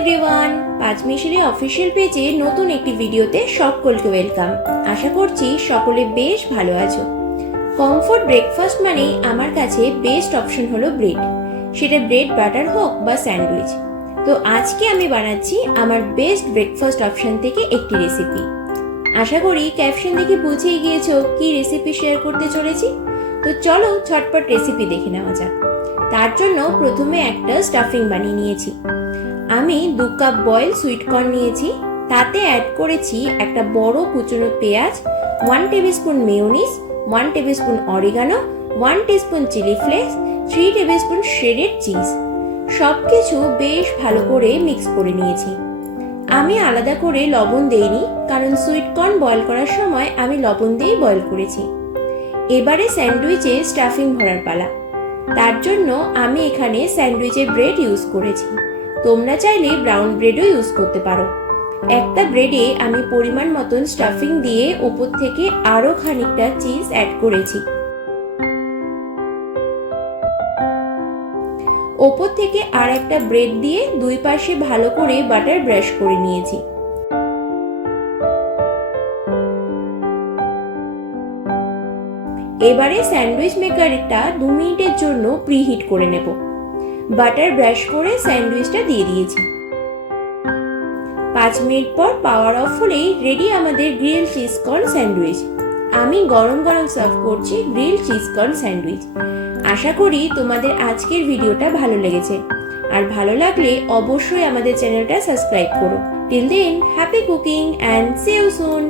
Everyone, পাঁচমিশালি official পেজে নতুন একটি ভিডিওতে সকলকে ওয়েলকাম। আশা করছি সকলে বেশ ভালো আছো। কমফোর্ট ব্রেকফাস্ট মানেই আমার কাছে বেস্ট অপশন হলো ব্রেড, সেটা ব্রেড বাটার হোক বা স্যান্ডউইচ। তো আজকে আমি বানাচ্ছি আমার বেস্ট ব্রেকফাস্ট অপশন থেকে একটি রেসিপি। আশা করি ক্যাপশন দেখে বুঝেই গিয়েছো কি রেসিপি শেয়ার করতে চলেছি। তো চলো ঝটপট রেসিপি দেখে নেওয়া যাক। তার জন্য প্রথমে একটা স্টাফিং বানিয়ে নিয়েছি। আমি 2 কাপ বয়েল সুইট কর্ন নিয়েছি, তাতে অ্যাড করেছি একটা বড় কুচনো পেঁয়াজ, 1 tablespoon mayonnaise, 1 tablespoon oregano, 1 teaspoon chilli flakes, 3 tablespoon shredded cheese. সবকিছু বেশ ভালো করে মিক্স করে নিয়েছি। আমি আলাদা করে লবণ দেইনি, কারণ সুইট কর্ন বয়েল করার সময় আমি লবণ দিয়েই বয়েল করেছি। এবারে স্যান্ডউইচে স্টাফিং ভরার পালা। তার জন্য আমি এখানে স্যান্ডউইচের ব্রেড ইউজ করেছি। তোমরা চাইলে ব্রাউন ব্রেডও ইউজ করতে পারো। একটা ব্রেডে আমি পরিমাণ মতন স্টাফিং দিয়ে ওপর থেকে আরো খানিকটা চিজ অ্যাড করেছি। ওপর থেকে আর একটা ব্রেড দিয়ে দুই পাশে ভালো করে বাটার ব্রাশ করে নিয়েছি। এবারে স্যান্ডউইচ মেকারটা 2 মিনিটের জন্য প্রিহিট করে নেব। বাটার ব্রাশ করে স্যান্ডউইচটা দিয়ে দিয়েছি। 5 মিনিট পর পাওয়ার অফ হলেই রেডি আমাদের গ্রিল চিজ কর্ন স্যান্ডউইচ। আমি গরম গরম সার্ভ করছি গ্রিল চিজ কর্ন স্যান্ডউইচ। আশা করি তোমাদের আজকের ভিডিওটা ভালো লেগেছে, আর ভালো লাগলে অবশ্যই আমাদের চ্যানেলটা সাবস্ক্রাইব করো। Till then, happy cooking and see you soon.